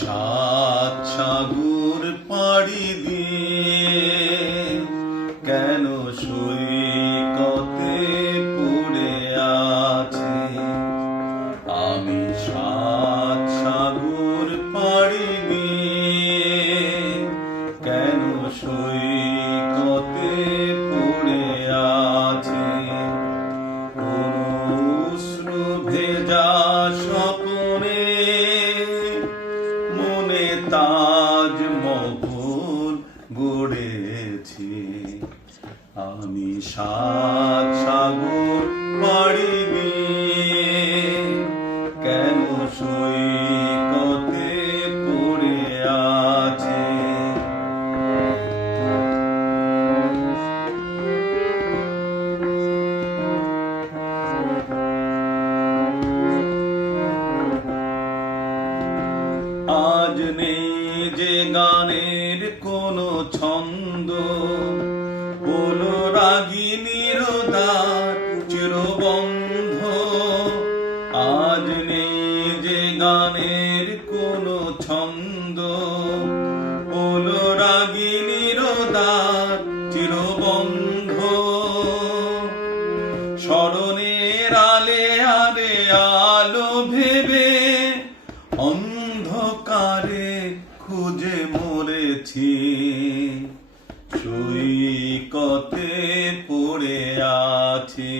সাত সাগর পাড়ি দিয়ে কেন সৈকতে পড়ে আছি আমি। সাত সাগর পাড়ি দিয়ে কেন সৈকতে পড়ে আছি। অশ্রু ভেজা স্বপ্নে মনে তাজমহল গড়েছি আমি। সাত সাগর পাড়ি দিয়ে কেন সৈকতে পড়ে আছি। আজ নেই যে গানের কোনো ছন্দ, হলো রাগিনীর দ্বার চিরবন্ধ। আজ নেই যে গানের কোনো ছন্দ, হলো রাগিনীর দ্বার চিরবন্ধ। স্মরণের আলে আলে আলো ভেবে অন্ধকারে খুঁজে মরেছি সৈকতে পড়ে আছি।